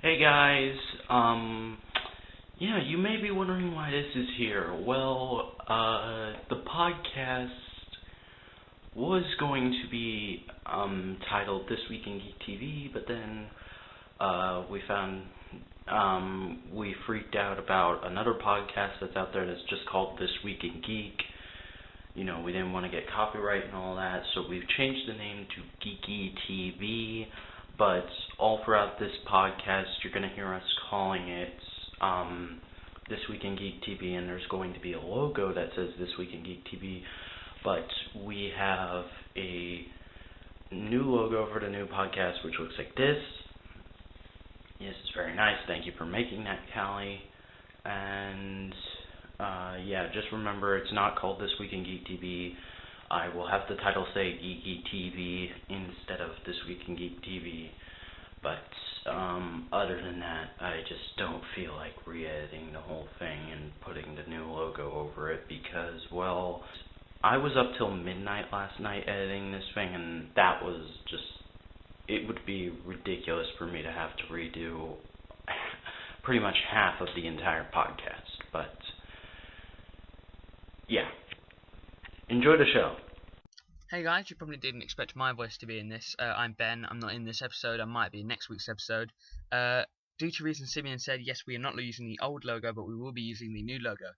Hey guys, yeah, you may be wondering why this is here. Well, the podcast was going to be, titled This Week in Geek TV, but then, we freaked out about another podcast that's out there that's just called This Week in Geek. You know, we didn't want to get copyright and all that, so we've changed the name to Geeky TV. But all throughout this podcast, you're going to hear us calling it This Week in Geek TV, and there's going to be a logo that says This Week in Geek TV. But we have a new logo for the new podcast, which looks like this. Yes, it's very nice. Thank you for making that, Callie. And yeah, just remember, it's not called This Week in Geek TV. I will have the title say Geeky TV instead of This Week in Geek TV. But other than that, I just don't feel like re-editing the whole thing and putting the new logo over it because, well, I was up till midnight last night editing this thing, and that was just, it would be ridiculous for me to have to redo pretty much half of the entire podcast. But yeah. Enjoy the show. Hey guys, you probably didn't expect my voice to be in this. I'm Ben. I'm not in this episode. I might be in next week's episode. Due to reasons Simeon said, yes, we are not using the old logo, but we will be using the new logo.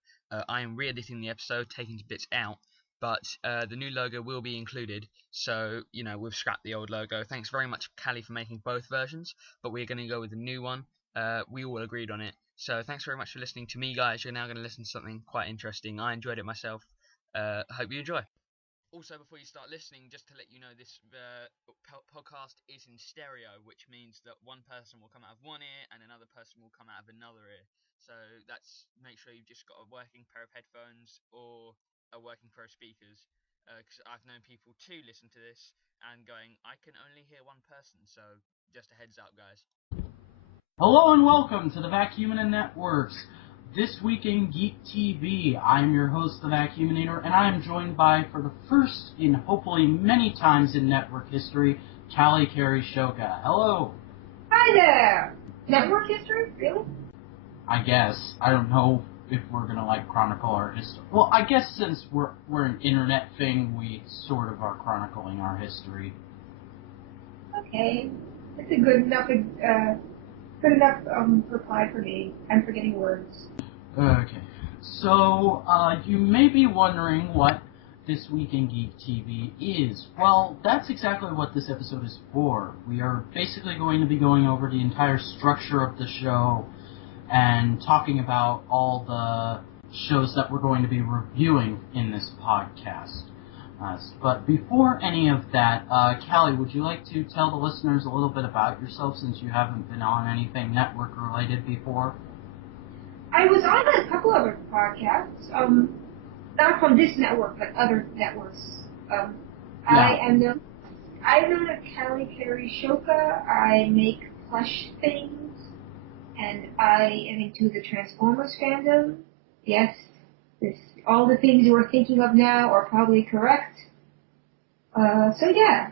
I am re-editing the episode, taking bits out, but the new logo will be included. So, you know, we've scrapped the old logo. Thanks very much, Callie, for making both versions, but we're going to go with the new one. We all agreed on it. So thanks very much for listening to me, guys. You're now going to listen to something quite interesting. I enjoyed it myself. Hope you enjoy. Also, before you start listening, just to let you know, this podcast is in stereo, which means that one person will come out of one ear and another person will come out of another ear. So make sure you've just got a working pair of headphones or a working pair of speakers. Because I've known people to listen to this and going, I can only hear one person. So just a heads up, guys. Hello and welcome to the Vacuumina Networks. This Week in Geek TV, I'm your host, the Vacuuminator, and I am joined by, for the first in hopefully many times in network history, Callie Carey Shoka. Hello. Hi there. Network history? Really? I guess. I don't know if we're going to, chronicle our history. Well, I guess since we're an internet thing, we sort of are chronicling our history. Okay. That's a good enough reply for me. I'm forgetting words. Okay. So, you may be wondering what This Week in Geek TV is. Well, that's exactly what this episode is for. We are basically going to be going over the entire structure of the show and talking about all the shows that we're going to be reviewing in this podcast. But before any of that, Callie, would you like to tell the listeners a little bit about yourself since you haven't been on anything network-related before? I was on a couple other podcasts, not from this network, but other networks. Yeah. I'm known as Callie Carey Shoka. I make plush things, and I am into the Transformers fandom. Yes, all the things you are thinking of now are probably correct. So yeah.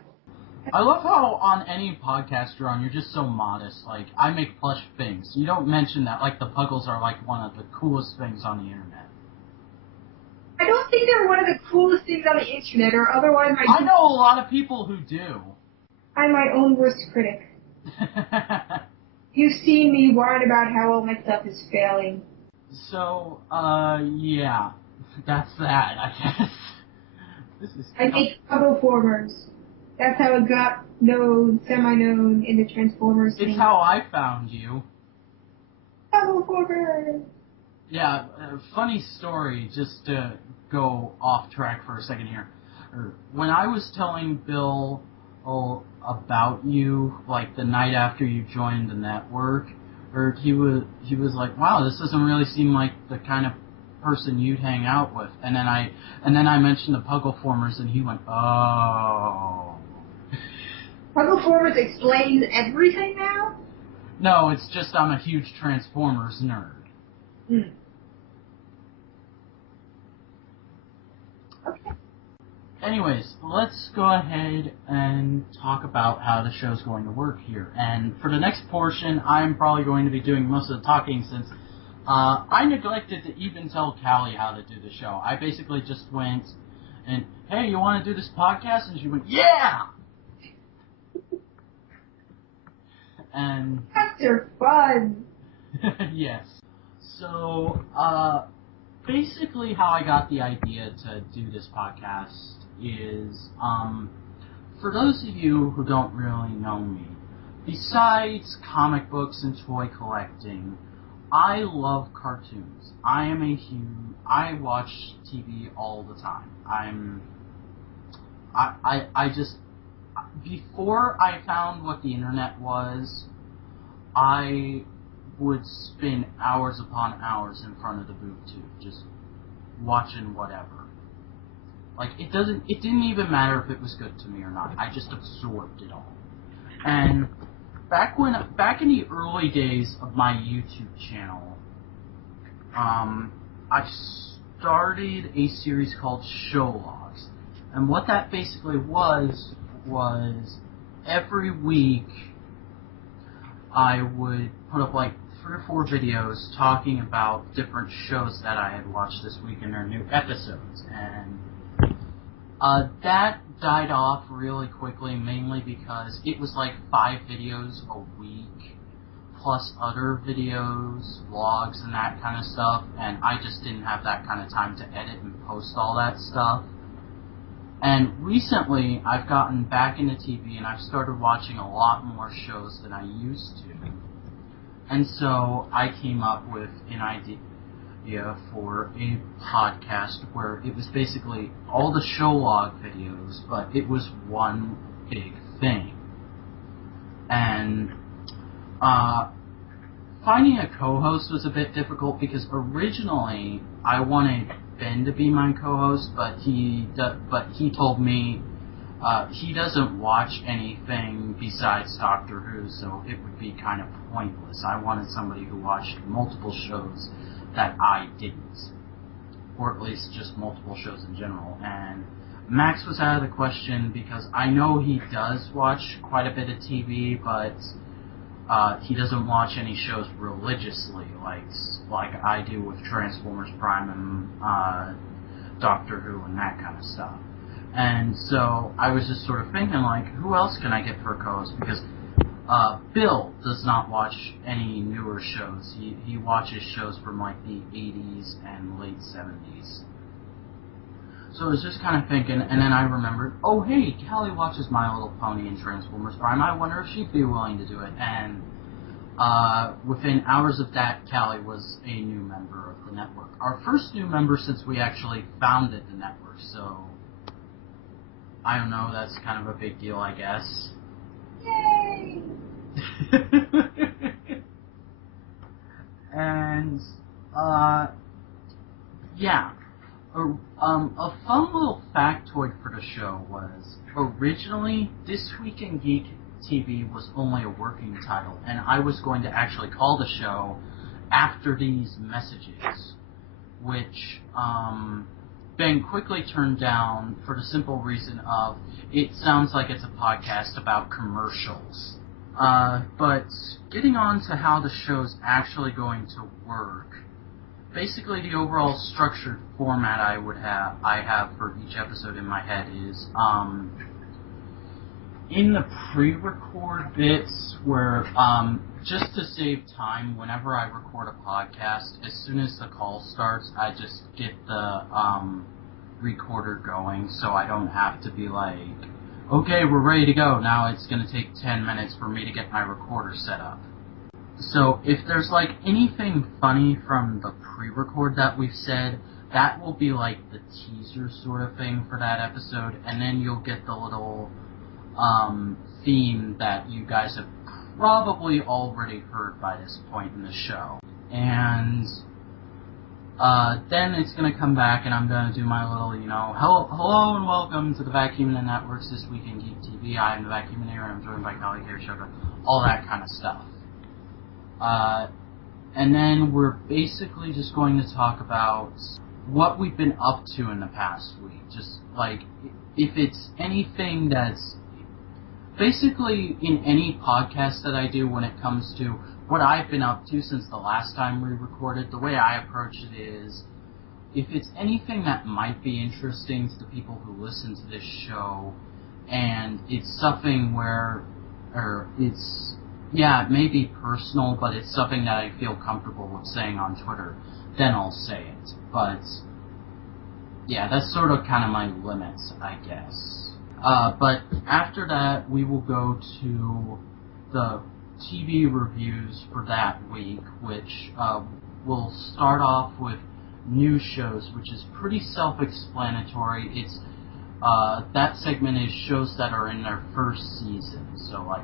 I love how on any podcast you're on, you're just so modest. I make plush things. You don't mention that, the Puggles are, one of the coolest things on the internet. I don't think they're one of the coolest things on the internet, or otherwise I know a lot of people who do. I'm my own worst critic. You've seen me whine about how all my stuff is failing. So, yeah. That's that, I guess. I make Puggle formers. That's how it got semi-known in the Transformers thing. It's how I found you. Puggle formers! Yeah, funny story, just to go off track for a second here. When I was telling Bill about you, the night after you joined the network, he was like, wow, this doesn't really seem like the kind of person you'd hang out with. And then I mentioned the Puggle formers, and he went, oh. Puggle formers explains everything now? No, it's just I'm a huge Transformers nerd. Okay. anyways, let's go ahead and talk about how the show's going to work here. And for the next portion, I'm probably going to be doing most of the talking since I neglected to even tell Callie how to do the show. I basically just went and, hey, you want to do this podcast? And she went, yeah! And Cats are fun. yes. So, basically how I got the idea to do this podcast is, for those of you who don't really know me, besides comic books and toy collecting, I love cartoons. I watch TV all the time. I just, before I found what the internet was, I would spend hours upon hours in front of the boob tube, just watching whatever. Like, it didn't even matter if it was good to me or not. I just absorbed it all. And back in the early days of my YouTube channel, I started a series called Show Logs. And what that basically was every week I would put up like 3 or 4 videos talking about different shows that I had watched this week and their new episodes. And that died off really quickly, mainly because it was like 5 videos a week, plus other videos, vlogs, and that kind of stuff, and I just didn't have that kind of time to edit and post all that stuff. And recently, I've gotten back into TV, and I've started watching a lot more shows than I used to. And so I came up with an idea for a podcast where it was basically all the show log videos, but it was one big thing. And finding a co-host was a bit difficult because originally I wanted Ben to be my co-host, but he told me he doesn't watch anything besides Doctor Who, so it would be kind of pointless. I wanted somebody who watched multiple shows that I didn't, or at least just multiple shows in general. And Max was out of the question because I know he does watch quite a bit of TV, but he doesn't watch any shows religiously, like I do with Transformers Prime and Doctor Who and that kind of stuff. And so I was just sort of thinking, like, who else can I get for a co-host? Because Bill does not watch any newer shows. He watches shows from like the 80s and late 70s. So I was just kind of thinking, and then I remembered, oh hey, Callie watches My Little Pony and Transformers Prime. I wonder if she'd be willing to do it. And within hours of that, Callie was a new member of the network. Our first new member since we actually founded the network, so I don't know, that's kind of a big deal, I guess. Yay! And, yeah. A fun little factoid for the show was, originally, This Week in Geek TV was only a working title, and I was going to actually call the show After These Messages, which, Ben quickly turned down for the simple reason of, it sounds like it's a podcast about commercials. But getting on to how the show's actually going to work, basically the overall structured format I have for each episode in my head is, in the pre-record bits where, just to save time, whenever I record a podcast, as soon as the call starts, I just get the, recorder going, so I don't have to be like, okay, we're ready to go, now it's gonna take 10 minutes for me to get my recorder set up. So if there's like anything funny from the pre-record that we've said, that will be like the teaser sort of thing for that episode, and then you'll get the little theme that you guys have probably already heard by this point in the show. And then it's going to come back and I'm going to do my little, hello and welcome to the Vacuum Networks This Week in Geek TV. I am the Vacuuminator and I'm joined by Callie Shoka, all that kind of stuff. And then we're basically just going to talk about what we've been up to in the past week. Just like, if it's anything that's basically in any podcast that I do when it comes to what I've been up to since the last time we recorded, the way I approach it is, if it's anything that might be interesting to the people who listen to this show, and it's something where, or it's, yeah, it may be personal, but it's something that I feel comfortable with saying on Twitter, then I'll say it. But, yeah, that's sort of kind of my limits, I guess. But after that, we will go to the TV reviews for that week, which will start off with new shows, which is pretty self-explanatory. It's that segment is shows that are in their first season, so like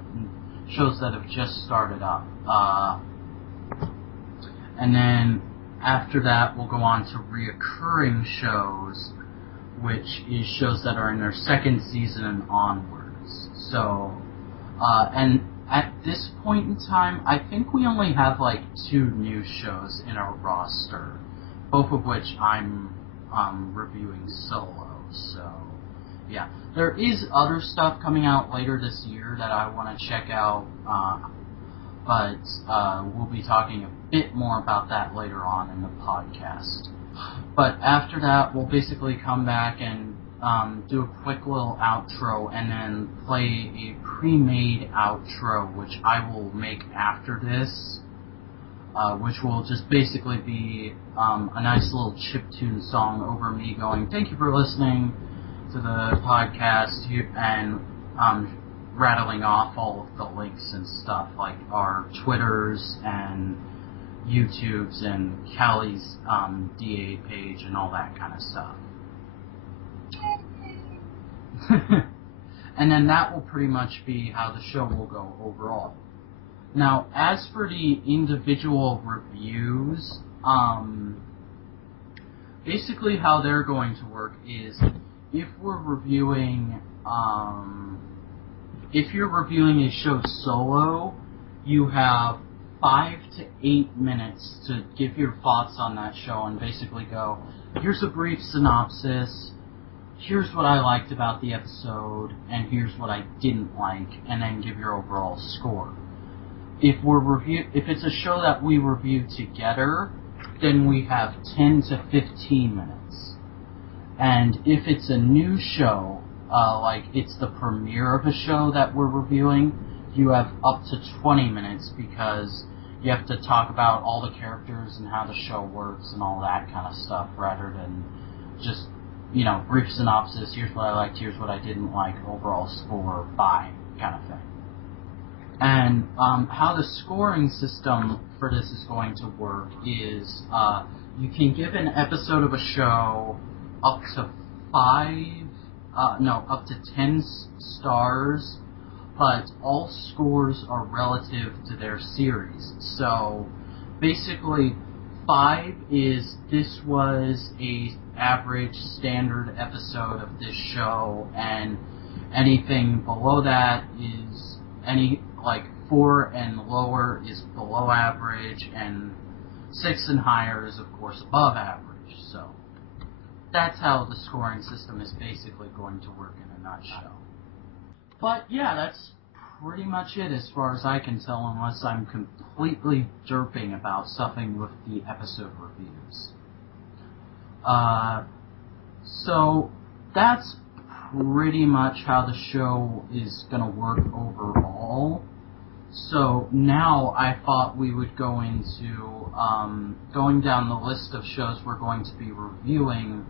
shows that have just started up. And then after that, we'll go on to reoccurring shows, which is shows that are in their second season and onwards. So, and at this point in time, I think we only have like 2 new shows in our roster, both of which I'm reviewing solo. So, yeah. There is other stuff coming out later this year that I want to check out, but we'll be talking a bit more about that later on in the podcast. But after that, we'll basically come back and do a quick little outro and then play a pre-made outro, which I will make after this, which will just basically be a nice little chiptune song over me going, "Thank you for listening to the podcast," and rattling off all of the links and stuff, like our Twitters and YouTubes and Callie's DA page and all that kind of stuff. And then that will pretty much be how the show will go overall. Now, as for the individual reviews, basically how they're going to work is if we're reviewing, if you're reviewing a show solo, you have 5 to 8 minutes to give your thoughts on that show and basically go, here's a brief synopsis, here's what I liked about the episode, and here's what I didn't like, and then give your overall score. If it's a show that we review together, then we have 10 to 15 minutes. And if it's a new show, like it's the premiere of a show that we're reviewing, you have up to 20 minutes because you have to talk about all the characters and how the show works and all that kind of stuff rather than just, brief synopsis, here's what I liked, here's what I didn't like, overall score, bye, kind of thing. And how the scoring system for this is going to work is you can give an episode of a show up to 10 stars, but all scores are relative to their series. So basically 5 is this was a average standard episode of this show, and anything below that is 4 and lower is below average, and 6 and higher is of course above average. So that's how the scoring system is basically going to work in a nutshell. But yeah, that's pretty much it as far as I can tell, unless I'm completely derping about something with the episode reviews. So that's pretty much how the show is going to work overall. So now I thought we would go into going down the list of shows we're going to be reviewing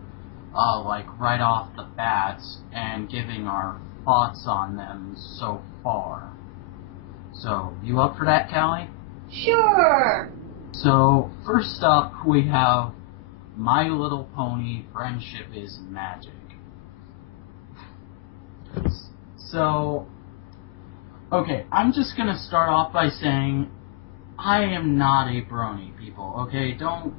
right off the bat and giving our thoughts on them so far. So, you up for that, Callie? Sure! So, first up we have My Little Pony Friendship is Magic. So, okay, I'm just gonna start off by saying I am not a brony, people, okay? Don't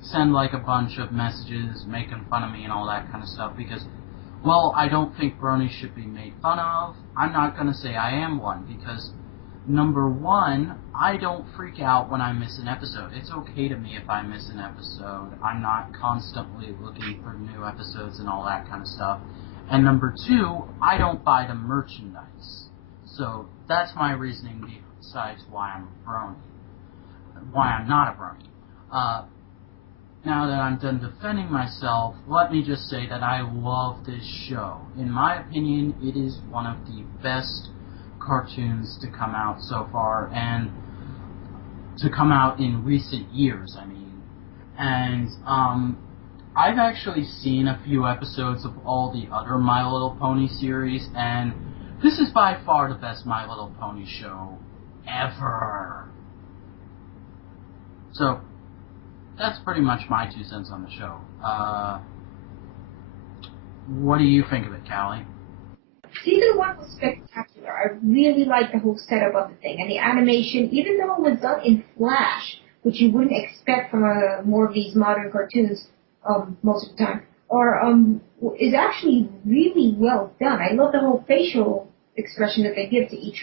send a bunch of messages making fun of me and all that kind of stuff, because, well, I don't think bronies should be made fun of. I'm not gonna say I am one, because number one, I don't freak out when I miss an episode. It's okay to me if I miss an episode. I'm not constantly looking for new episodes and all that kind of stuff. And number two, I don't buy the merchandise. So that's my reasoning besides why I'm a brony. Why I'm not a brony. Now that I'm done defending myself, let me just say that I love this show. In my opinion, it is one of the best cartoons to come out so far, and to come out in recent years, I mean. And, I've actually seen a few episodes of all the other My Little Pony series, and this is by far the best My Little Pony show ever. So, that's pretty much my 2 cents on the show. What do you think of it, Callie? Season 1 was spectacular. I really liked the whole setup of the thing. And the animation, even though it was done in Flash, which you wouldn't expect from more of these modern cartoons most of the time, is actually really well done. I love the whole facial expression that they give to each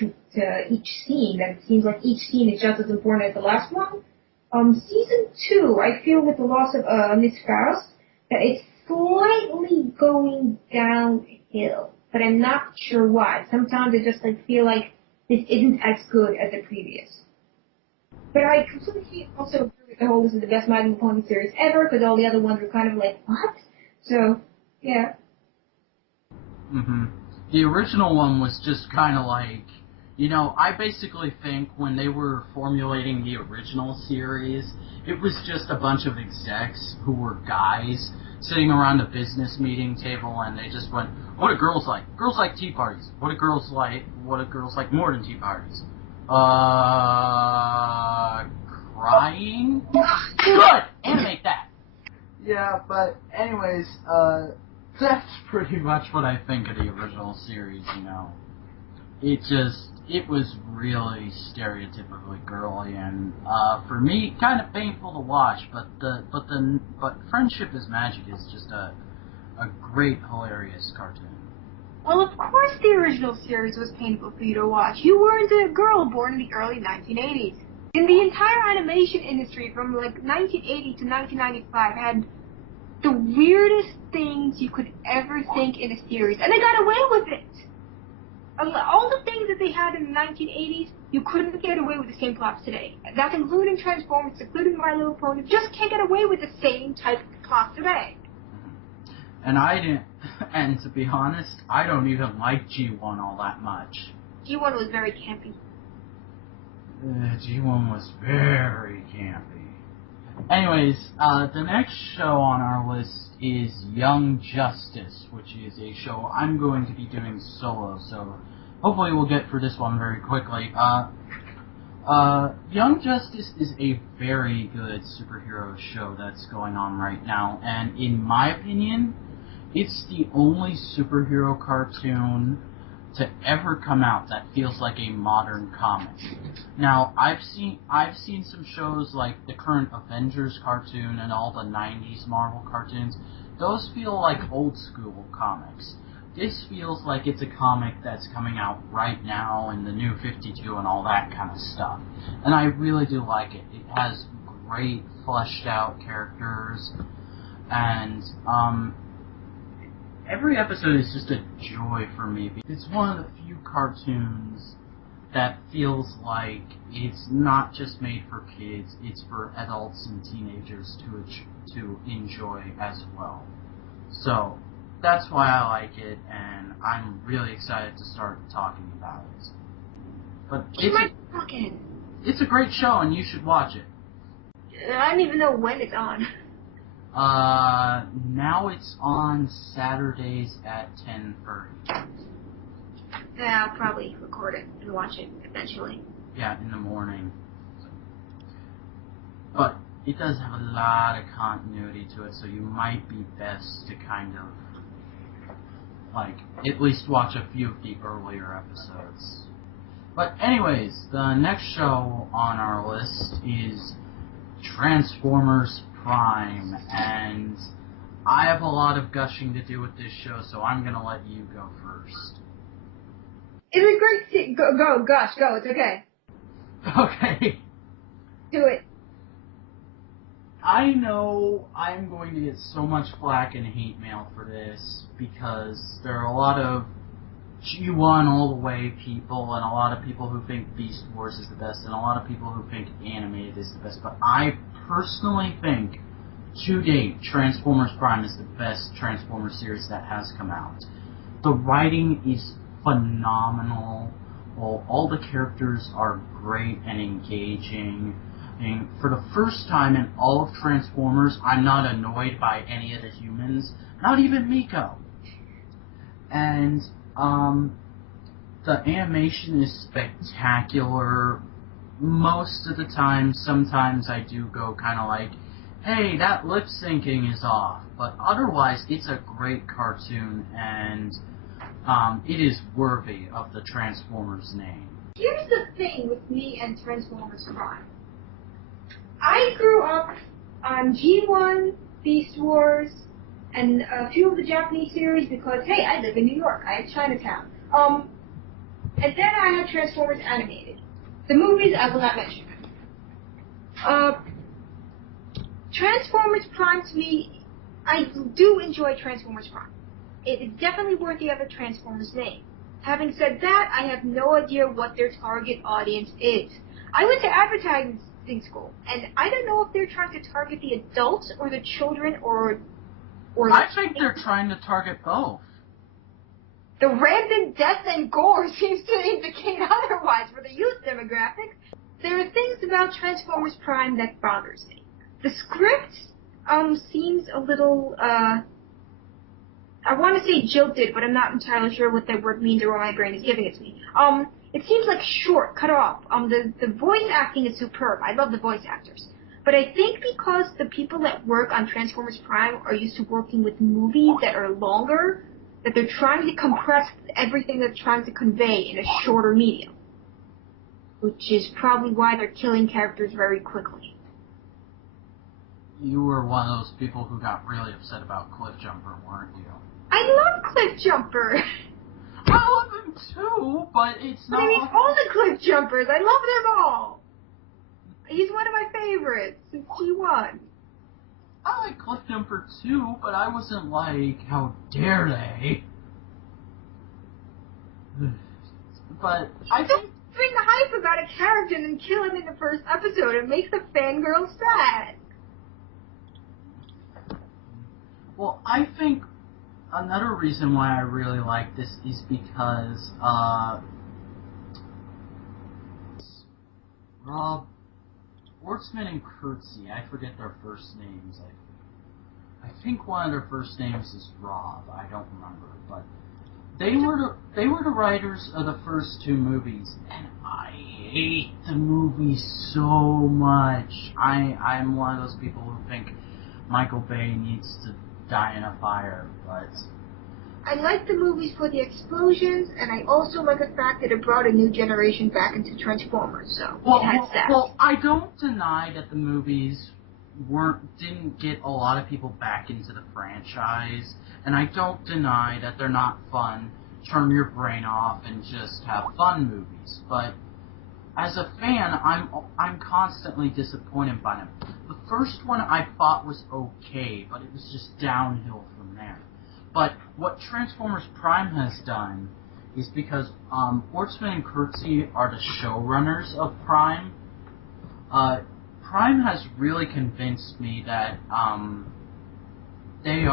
scene. That it seems like each scene is just as important as the last one. Season 2, I feel with the loss of Miss Faust, that it's slightly going downhill, but I'm not sure why. Sometimes I just feel like this isn't as good as the previous. But I completely also agree with the whole this is the best My Little Pony series ever, because all the other ones were kind of like, what? So, yeah. The original one was just kind of like, I basically think when they were formulating the original series, it was just a bunch of execs who were guys sitting around a business meeting table, and they just went, what do girls like? Girls like tea parties. What do girls like more than tea parties? Crying? Good! Animate that! Yeah, but anyways, that's pretty much what I think of the original series, It was really stereotypically girly, and for me, kind of painful to watch. But Friendship is Magic is just a great, hilarious cartoon. Well, of course the original series was painful for you to watch. You weren't a girl born in the early 1980s. And the entire animation industry from 1980 to 1995 had the weirdest things you could ever think in a series, and they got away with it. All the things that they had in the 1980s, you couldn't get away with the same plots today. That's including Transformers, including My Little Pony. Just can't get away with the same type of plot today. And to be honest, I don't even like G1 all that much. G1 was very campy. G1 was very campy. Anyways, the next show on our list is Young Justice, which is a show I'm going to be doing solo, so hopefully we'll get through this one very quickly. Young Justice is a very good superhero show that's going on right now, and in my opinion, it's the only superhero cartoon to ever come out that feels like a modern comic. Now, I've seen some shows like the current Avengers cartoon and all the 90s Marvel cartoons. Those feel like old school comics. This feels like it's a comic that's coming out right now in the New 52 and all that kind of stuff. And I really do like it. It has great fleshed out characters, and every episode is just a joy for me. It's one of the few cartoons that feels like it's not just made for kids, it's for adults and teenagers to enjoy as well. So, that's why I like it, and I'm really excited to start talking about it. But it's a great show, and you should watch it. I don't even know when it's on. Now it's on Saturdays at 10:30. Yeah, I'll probably record it and watch it eventually. Yeah, in the morning. But it does have a lot of continuity to it, so you might be best to kind of, at least watch a few of the earlier episodes. But anyways, the next show on our list is Transformers Prime, and I have a lot of gushing to do with this show, so I'm gonna let you go first. It's a great thing. Go, gosh, go. It's okay. Okay. Do it. I know I'm going to get so much flack and hate mail for this because there are a lot of G1 all the way people and a lot of people who think Beast Wars is the best and a lot of people who think animated is the best. But I personally think, to date, Transformers Prime is the best Transformers series that has come out. The writing is phenomenal. All the characters are great and engaging. And for the first time in all of Transformers, I'm not annoyed by any of the humans, not even Miko. And the animation is spectacular most of the time. Sometimes I do go kind of like, hey, that lip syncing is off. But otherwise, it's a great cartoon, and it is worthy of the Transformers name. Here's the thing with me and Transformers Prime. I grew up on G1, Beast Wars, and a few of the Japanese series because, hey, I live in New York. I have Chinatown. And then I had Transformers Animated. The movies I will not mention. Transformers Prime, to me, I do enjoy Transformers Prime. It is definitely worthy of a Transformers name. Having said that, I have no idea what their target audience is. I went to advertising school, and I don't know if they're trying to target the adults or the children or I think they're trying to target both. The rampant death and gore seems to indicate otherwise for the youth demographic. There are things about Transformers Prime that bothers me. The script seems a little I want to say jilted, but I'm not entirely sure what that word means or why my brain is giving it to me. It seems like short, cut off. The voice acting is superb. I love the voice actors. But I think because the people that work on Transformers Prime are used to working with movies that are longer, that they're trying to compress everything they're trying to convey in a shorter medium. Which is probably why they're killing characters very quickly. You were one of those people who got really upset about Cliff Jumper, weren't you? I love Cliff Jumper! I love him too, but it's not... But I mean, all the Cliff Jumpers, I love them all! He's one of my favorites since G1. I like Cliff Jumper too, but I wasn't like, how dare they? But I think... Bring the hype about a character and then kill him in the first episode. It makes the fangirl sad. Well, I think another reason why I really like this is because, Rob, Wartsman and Kurtzy, I forget their first names. I think one of their first names is Rob. I don't remember, but they were the writers of the first two movies, and I hate the movies so much. I'm one of those people who think Michael Bay needs to die in a fire, but... I like the movies for the explosions, and I also like the fact that it brought a new generation back into Transformers, so it had that. Well, I don't deny that the movies didn't get a lot of people back into the franchise, and I don't deny that they're not fun, turn your brain off and just have fun movies, but as a fan, I'm constantly disappointed by them. The first one I thought was okay, but it was just downhill from there. But what Transformers Prime has done is because Wartsman and Kurtzy are the showrunners of Prime. Prime has really convinced me that they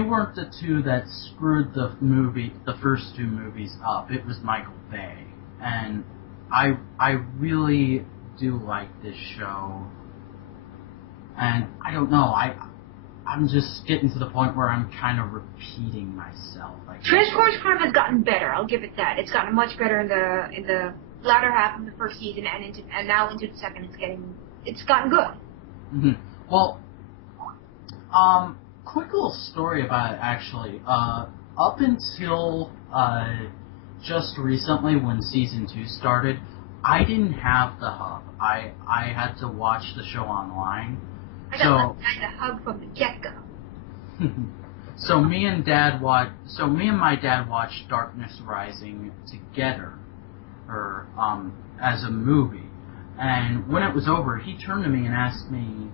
weren't the two that screwed the first two movies up. It was Michael Bay, and I really do like this show. And I don't know, I'm just getting to the point where I'm kind of repeating myself. Transformers Prime has gotten better. I'll give it that. It's gotten much better in the latter half of the first season and now into the second. It's gotten good. Mm-hmm. Well, quick little story about it actually. Up until just recently, when season 2 started, I didn't have the hub. I had to watch the show online. I got the hub from the get-go. So me and my dad watched Darkness Rising together, as a movie, And when it was over, he turned to me and asked me,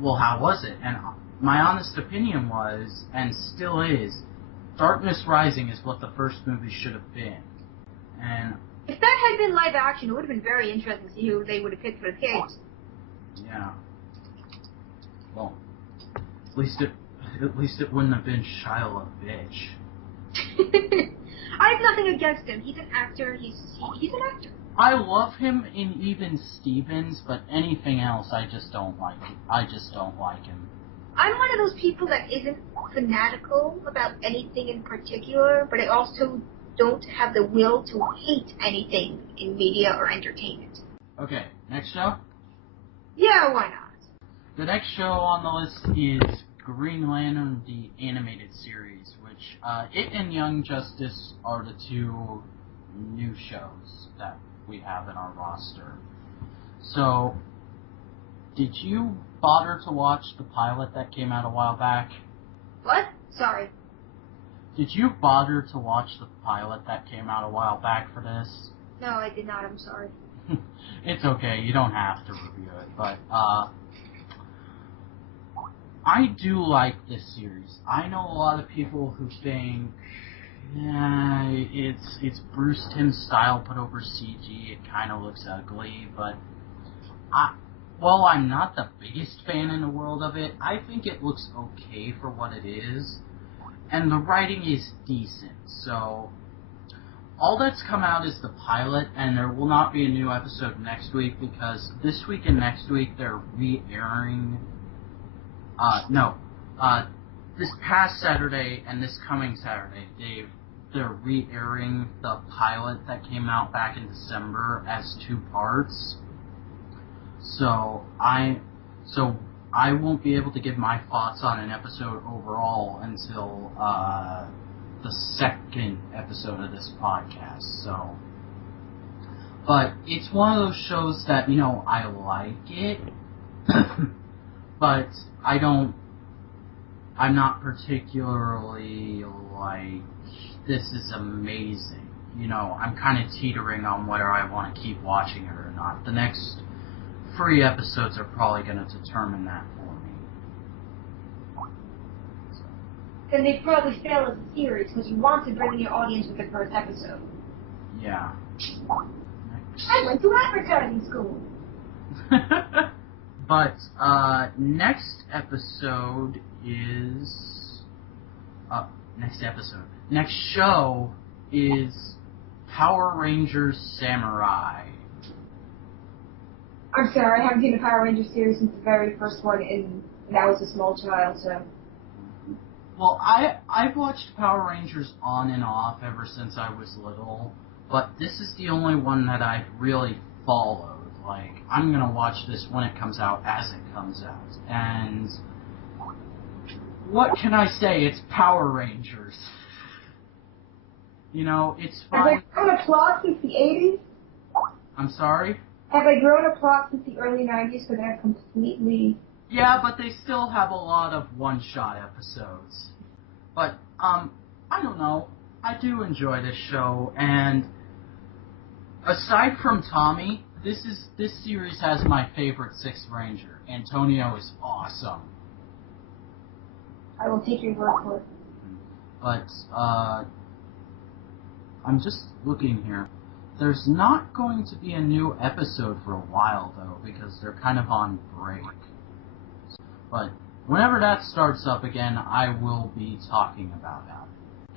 well, how was it? And my honest opinion was, and still is, Darkness Rising is what the first movie should have been. And if that had been live action, it would have been very interesting to see who they would have picked for the kids. yeah. Well, at least it wouldn't have been Shia LaBeouf. I have nothing against him. He's an actor. He's an actor. I love him in Even Stevens, but anything else, I just don't like him. I just don't like him. I'm one of those people that isn't fanatical about anything in particular, but I also don't have the will to hate anything in media or entertainment. Okay, next show? Yeah, why not? The next show on the list is Green Lantern, the animated series, which, it and Young Justice are the two new shows that we have in our roster. So, did you bother to watch the pilot that came out a while back? What? Sorry. Did you bother to watch the pilot that came out a while back for this? No, I did not. I'm sorry. It's okay, you don't have to review it, but, I do like this series. I know a lot of people who think, yeah, it's Bruce Timm's style put over CG, it kind of looks ugly, but while I'm not the biggest fan in the world of it, I think it looks okay for what it is, and the writing is decent, so all that's come out is the pilot, and there will not be a new episode next week, because this week and next week they're re-airing, this past Saturday and this coming Saturday, they're re-airing the pilot that came out back in December as 2 parts. So I won't be able to give my thoughts on an episode overall until the second episode of this podcast. So, but it's one of those shows that, you know, I like it, but I'm not particularly like, this is amazing. You know, I'm kind of teetering on whether I want to keep watching it or not. The next 3 episodes are probably going to determine that for me. Then they probably fail as a series because you want to bring in your audience with the first episode. Yeah. I went to advertising school. But, next episode is... Next show is Power Rangers Samurai. I'm sorry, I haven't seen the Power Rangers series since the very first one, and I was a small child, so... Well, I've watched Power Rangers on and off ever since I was little, but this is the only one that I've really followed. Like, I'm gonna watch this when it comes out, as it comes out. And what can I say? It's Power Rangers. You know, it's fine. Have they grown a plot since the 80s? I'm sorry? Have they grown a plot since the early 90s? Because they're completely... Yeah, but they still have a lot of one-shot episodes. But, I don't know. I do enjoy this show, and aside from Tommy, this series has my favorite 6th Ranger. Antonio is awesome. I will take your word for it. But, I'm just looking here. There's not going to be a new episode for a while, though, because they're kind of on break. But whenever that starts up again, I will be talking about that.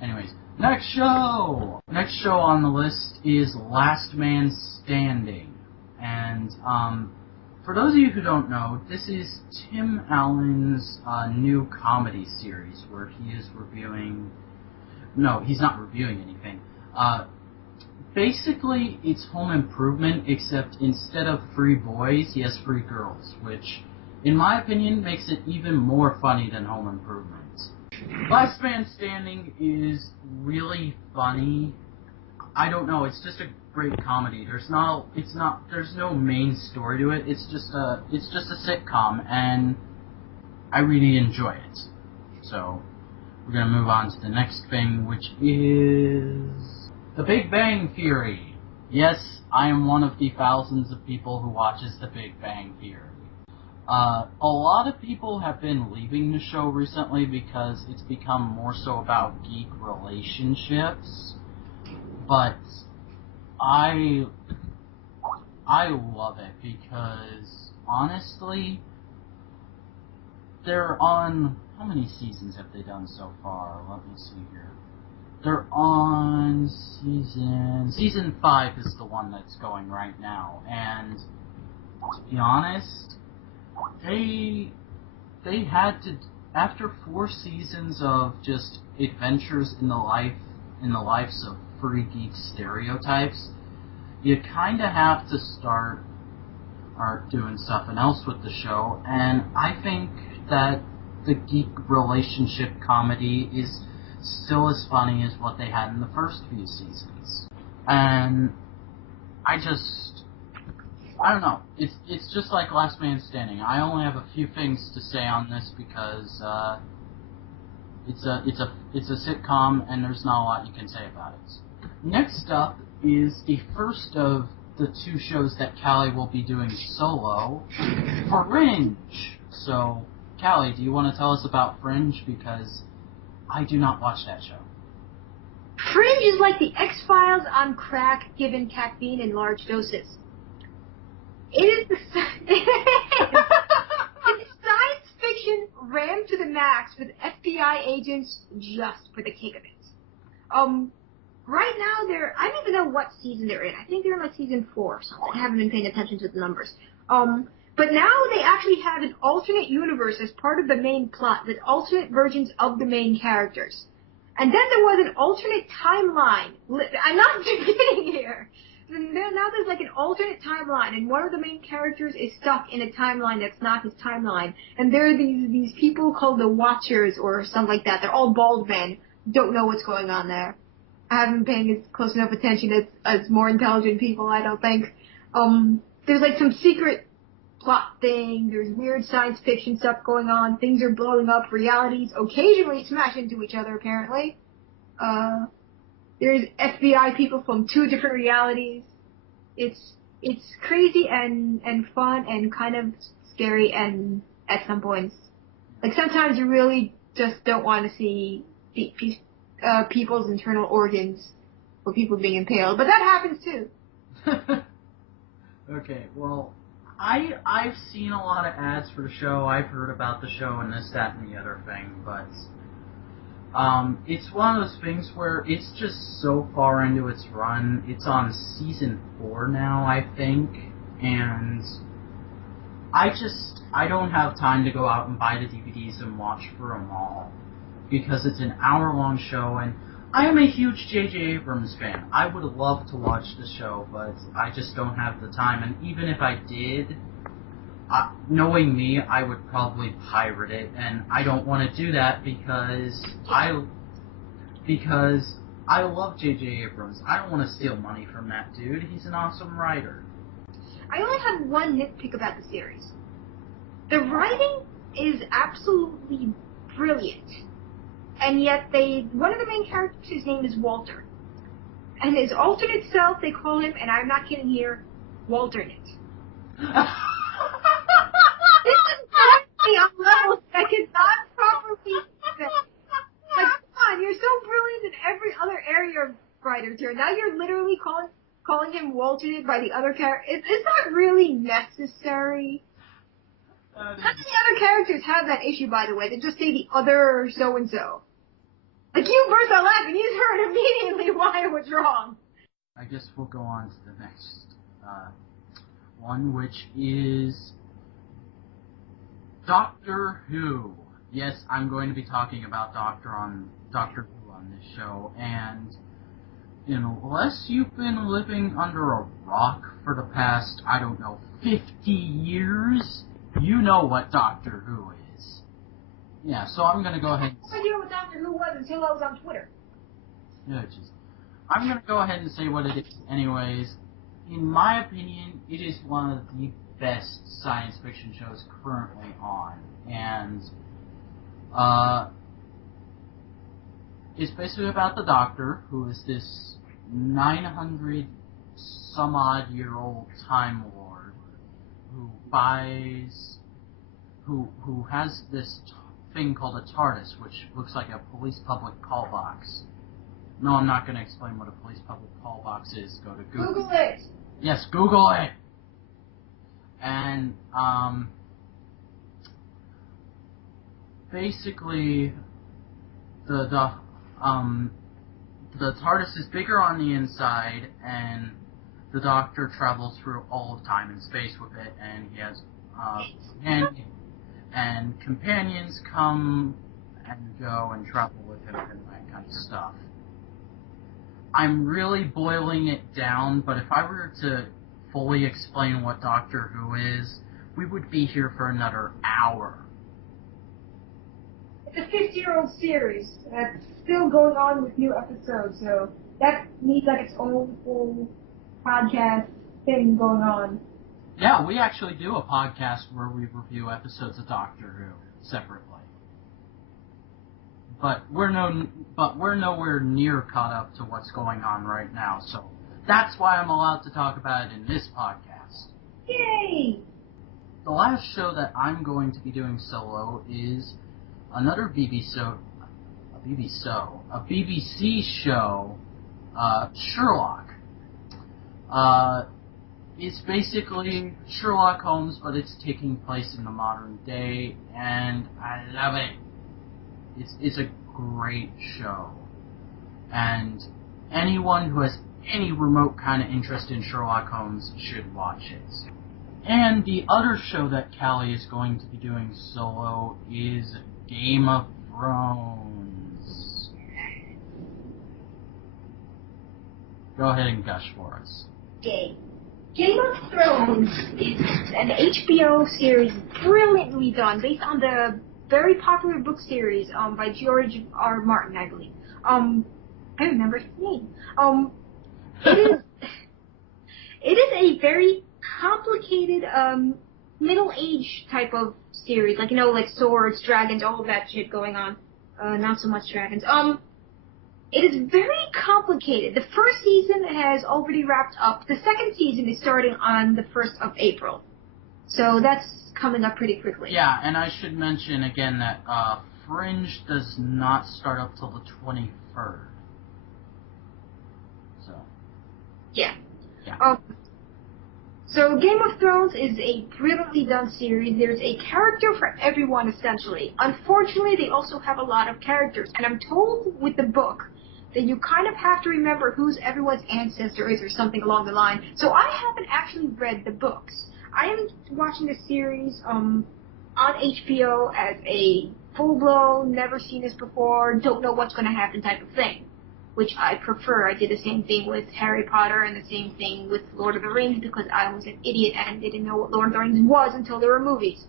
Anyways, next show! Next show on the list is Last Man Standing. And, for those of you who don't know, this is Tim Allen's new comedy series where he is reviewing... No, he's not reviewing anything. Basically, it's Home Improvement, except instead of 3 boys, he has 3 girls, which, in my opinion, makes it even more funny than Home Improvement. Last Man Standing is really funny. I don't know, it's just a great comedy. There's no main story to it. It's just a sitcom, and I really enjoy it. So, we're gonna move on to the next thing, which is The Big Bang Theory. Yes, I am one of the thousands of people who watches The Big Bang Theory. A lot of people have been leaving the show recently because it's become more so about geek relationships, but I love it because, honestly, they're on... How many seasons have they done so far? Let me see here. They're on Season 5 is the one that's going right now, and to be honest, they had to... After 4 seasons of just adventures in the lives of furry geek stereotypes, you kind of have to start doing something else with the show, and I think that the geek relationship comedy is still as funny as what they had in the first few seasons. And I don't know. It's just like Last Man Standing. I only have a few things to say on this because it's a sitcom and there's not a lot you can say about it. Next up is the first of the 2 shows that Callie will be doing solo, Fringe. So, Callie, do you want to tell us about Fringe? Because I do not watch that show. Fringe is like the X-Files on crack given caffeine in large doses. It is it's science fiction rammed to the max with FBI agents just for the kick of it. Right now I don't even know what season they're in. I think they're in like season 4 or something. I haven't been paying attention to the numbers. But now they actually have an alternate universe as part of the main plot, with alternate versions of the main characters. And then there was an alternate timeline. I'm not kidding here. Now there's like an alternate timeline, and one of the main characters is stuck in a timeline that's not his timeline. And there are these people called the Watchers or something like that. They're all bald men. Don't know what's going on there. I haven't been paying close enough attention as more intelligent people, I don't think. There's like some secret plot thing, there's weird science fiction stuff going on, things are blowing up, realities occasionally smash into each other, apparently. There's FBI people from 2 different realities. It's crazy and fun and kind of scary and at some points. Like, sometimes you really just don't want to see people's internal organs or people being impaled, but that happens too. Okay, well, I've seen a lot of ads for the show, I've heard about the show and this, that, and the other thing, but it's one of those things where it's just so far into its run. It's on season 4 now, I think, and I don't have time to go out and buy the DVDs and watch for them all, because it's an hour-long show, and I am a huge J.J. Abrams fan. I would love to watch the show, but I just don't have the time, and even if I did, knowing me, I would probably pirate it, and I don't want to do that because I love J.J. Abrams. I don't want to steal money from that dude. He's an awesome writer. I only have one nitpick about the series. The writing is absolutely brilliant. And yet one of the main characters, his name is Walter. And his alternate self, they call him, and I'm not kidding here, Walternate. This is actually on levels that cannot properly fit. Like, come on, you're so brilliant in every other area of writers here. Now you're literally calling him Walternate by the other character. It's not really necessary. None of the other characters have that issue, by the way. They just say the other so-and-so. Like, you burst out laughing, you heard immediately why it was wrong. I guess we'll go on to the next one, which is Doctor Who. Yes, I'm going to be talking about Doctor Who on this show, and unless you've been living under a rock for the past, 50 years, you know what Doctor Who is. Yeah, so I'm going to go ahead I didn't know what Doctor Who was until I was on Twitter. I'm going to go ahead and say what it is anyways. In my opinion, it is one of the best science fiction shows currently on. And, it's basically about the Doctor, who is this 900 some odd year old Time Lord who has this thing called a TARDIS, which looks like a police public call box. No, I'm not going to explain what a police public call box is. Go to Google. Google it. Yes, Google it. And basically, the TARDIS is bigger on the inside, and the Doctor travels through all of time and space with it, and he has and companions come and go and travel with him and that kind of stuff. I'm really boiling it down, but if I were to fully explain what Doctor Who is, we would be here for another hour. It's a 50-year-old series that's still going on with new episodes, so that needs like its own full podcast thing going on. Yeah, we actually do a podcast where we review episodes of Doctor Who separately. But we're nowhere near caught up to what's going on right now, so that's why I'm allowed to talk about it in this podcast. Yay! The last show that I'm going to be doing solo is another BBC show, Sherlock. It's basically Sherlock Holmes, but it's taking place in the modern day, and I love it. It's a great show, and anyone who has any remote kind of interest in Sherlock Holmes should watch it. And the other show that Callie is going to be doing solo is Game of Thrones. Go ahead and gush for us. Game of Thrones is an HBO series brilliantly done, based on the very popular book series by George R. Martin, I believe. I remember his name. It is a very complicated middle-age type of series, like, you know, like swords, dragons, all of that shit going on. Not so much dragons. It is very complicated. The first season has already wrapped up. The second season is starting on the 1st of April. So that's coming up pretty quickly. Yeah, and I should mention again that Fringe does not start up till the 23rd. So. Yeah. Yeah. So Game of Thrones is a brilliantly done series. There's a character for everyone, essentially. Unfortunately, they also have a lot of characters. And I'm told with the book that you kind of have to remember who's everyone's ancestor is or something along the line. So I haven't actually read the books. I am watching the series on HBO as a full-blown, never seen this before, don't know what's going to happen type of thing, which I prefer. I did the same thing with Harry Potter and the same thing with Lord of the Rings because I was an idiot and didn't know what Lord of the Rings was until there were movies.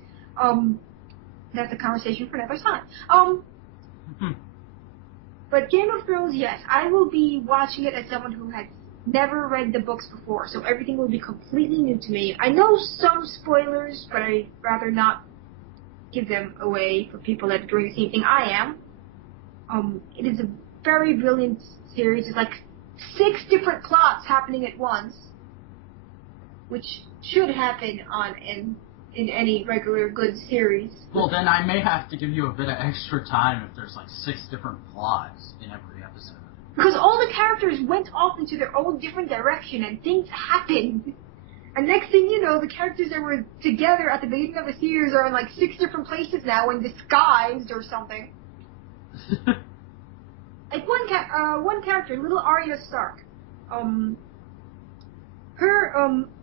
That's a conversation for another time. But Game of Thrones, yes, I will be watching it as someone who has never read the books before, so everything will be completely new to me. I know some spoilers, but I'd rather not give them away for people that are doing the same thing I am. It is a very brilliant series. It's like 6 different plots happening at once, which should happen in any regular good series. Well, then I may have to give you a bit of extra time if there's like 6 different plots in every episode. Because all the characters went off into their own different direction and things happened. And next thing you know, the characters that were together at the beginning of the series are in like 6 different places now and disguised or something. Like one character, little Arya Stark.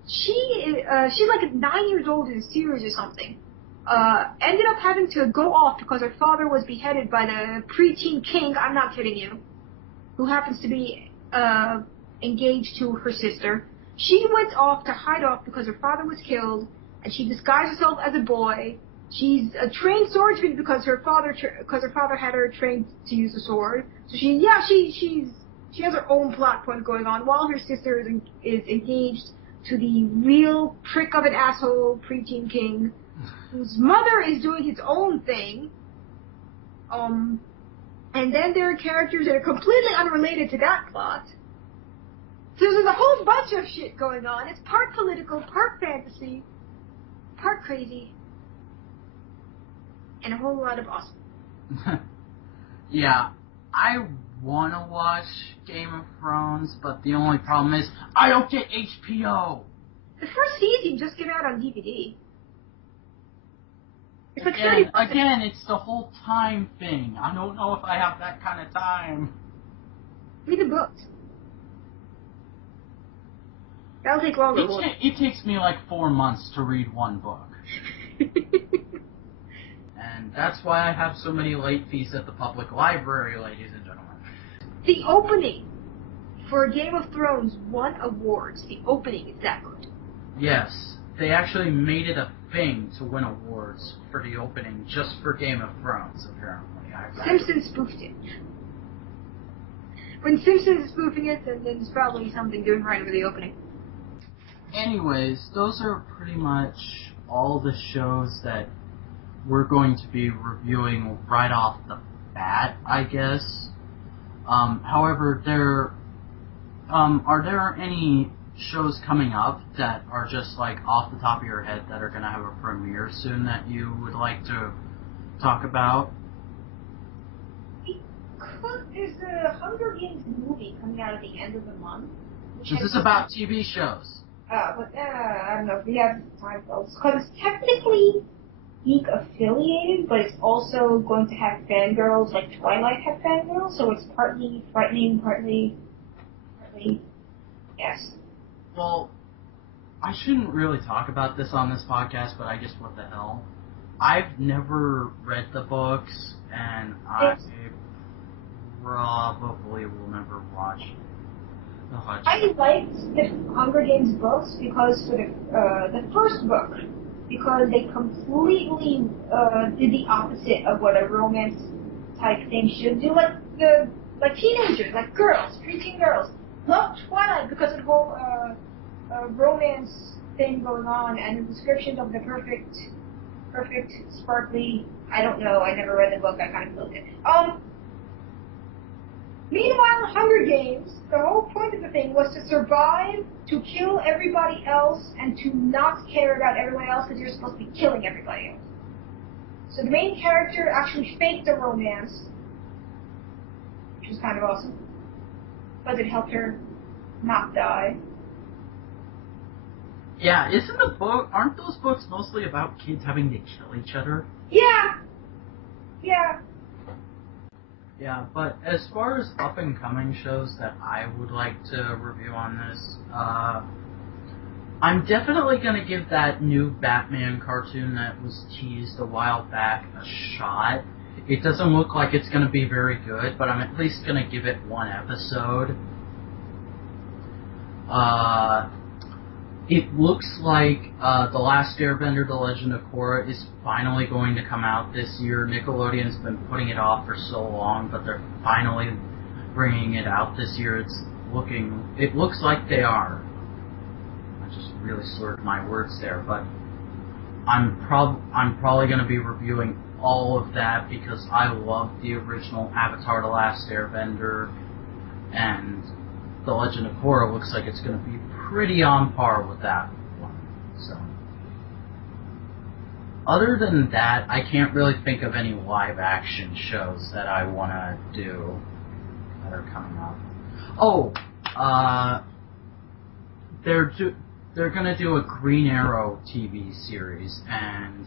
She's like 9 years old in the series or something. Ended up having to go off because her father was beheaded by the preteen king. I'm not kidding you. Who happens to be engaged to her sister. She went off to hide off because her father was killed, and she disguised herself as a boy. She's a trained swordsman because her father had her trained to use a sword. So she has her own plot point going on while her sister is engaged to the real prick of an asshole preteen king, whose mother is doing his own thing. And then there are characters that are completely unrelated to that plot. So there's a whole bunch of shit going on. It's part political, part fantasy, part crazy, and a whole lot of awesome. Yeah, I want to watch Game of Thrones, but the only problem is I don't get HBO. The first season just came out on DVD. It's like 30 Again, it's the whole time thing. I don't know if I have that kind of time. Read the books. That'll take longer. It takes me like 4 months to read one book. And that's why I have so many late fees at the public library, ladies and gentlemen. The opening for Game of Thrones won awards. The opening is that good. Yes, they actually made it a thing to win awards for the opening just for Game of Thrones, apparently. Simpsons spoofed it. When Simpsons is spoofing it, then there's probably something doing right with the opening. Anyways, those are pretty much all the shows that we're going to be reviewing right off the bat, I guess. However, are there any shows coming up that are just like off the top of your head that are going to have a premiere soon that you would like to talk about? There's the Hunger Games movie coming out at the end of the month. This is about TV shows. But I don't know if we have time for those. Because it's technically Geek affiliated, but it's also going to have fangirls like Twilight had fangirls, so it's partly frightening, partly yes. Well, I shouldn't really talk about this on this podcast, but I guess what the hell. I've never read the books, and I probably will never watch the Hutch. I liked the Hunger Games books because for the first book, because they completely did the opposite of what a romance type thing should do, like teenagers, like girls, preteen girls. Love Twilight because of the whole romance thing going on and the description of the perfect, sparkly. I don't know. I never read the book. I kind of filled it. Meanwhile, Hunger Games, the whole point of the thing was to survive, to kill everybody else, and to not care about everyone else because you're supposed to be killing everybody else. So the main character actually faked a romance, which was kind of awesome. But it helped her not die. Yeah, aren't those books mostly about kids having to kill each other? Yeah! Yeah, but as far as up-and-coming shows that I would like to review on this, I'm definitely going to give that new Batman cartoon that was teased a while back a shot. It doesn't look like it's going to be very good, but I'm at least going to give it one episode. It looks like The Last Airbender, The Legend of Korra is finally going to come out this year. Nickelodeon's been putting it off for so long, but they're finally bringing it out this year. It looks like they are. I just really slurred my words there, but I'm probably going to be reviewing all of that because I love the original Avatar: The Last Airbender, and The Legend of Korra looks like it's going to be pretty on par with that one. So, other than that, I can't really think of any live-action shows that I want to do that are coming up. Oh, they're going to do a Green Arrow TV series, and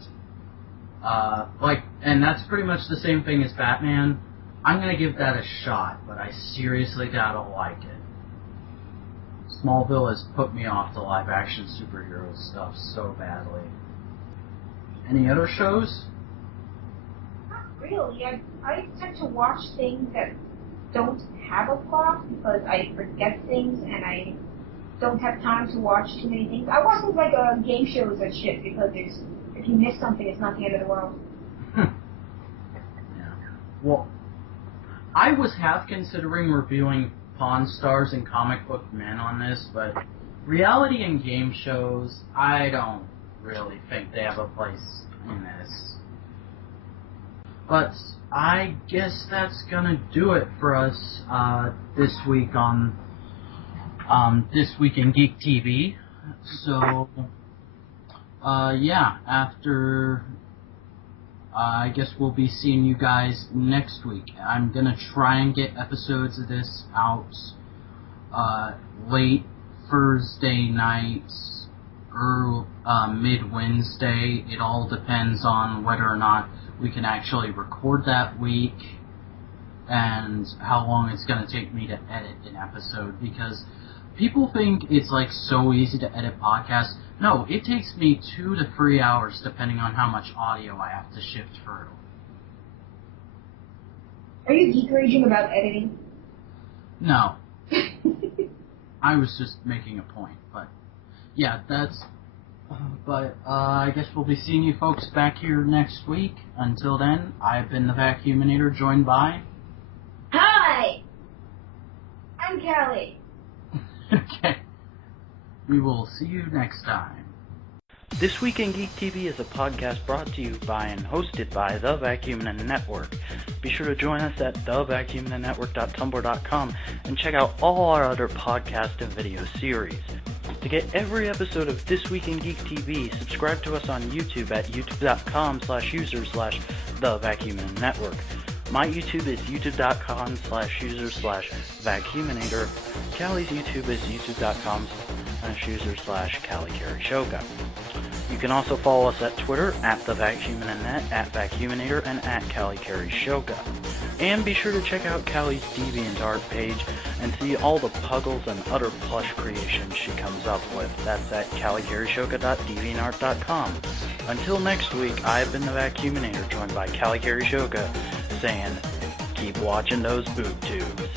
and that's pretty much the same thing as Batman. I'm going to give that a shot, but I seriously doubt I'll like it. Smallville has put me off the live-action superhero stuff so badly. Any other shows? Not really. I tend to watch things that don't have a plot because I forget things and I don't have time to watch too many things. I watch things like game shows and shit because if you miss something, it's not the end of the world. Yeah. Well, I was half considering reviewing Pawn Stars and Comic Book Men on this, but reality and game shows, I don't really think they have a place in this. But I guess that's gonna do it for us this week on This Week in Geek TV. So, yeah, after, I guess we'll be seeing you guys next week. I'm gonna try and get episodes of this out, late Thursday night, or mid-Wednesday. It all depends on whether or not we can actually record that week, and how long it's gonna take me to edit an episode, because people think it's like so easy to edit podcasts. No, it takes me 2 to 3 hours depending on how much audio I have to shift through. Are you geek raging about editing? No. I was just making a point, but yeah, that's... But I guess we'll be seeing you folks back here next week. Until then, I've been the Vacuuminator, joined by... Hi! I'm Callie. Okay. We will see you next time. This Week in Geek TV is a podcast brought to you by and hosted by The Vacuuming Network. Be sure to join us at thevacuumingnetwork.tumblr.com and check out all our other podcast and video series. To get every episode of This Week in Geek TV, subscribe to us on YouTube at youtube.com/user/thevacuuming-network. My YouTube is youtube.com/user/vacuuminator. Callie's YouTube is youtube.com/user/CallieCarryShoka. You can also follow us at Twitter at TheVacuuminaNet, at Vacuuminator, and at CallieCarryShoka. And be sure to check out Callie's DeviantArt page and see all the puggles and other plush creations she comes up with. That's at CallieCarryShoka.deviantart.com. Until next week, I've been the Vacuuminator, joined by CallieCarryShoka, saying, keep watching those boob tubes.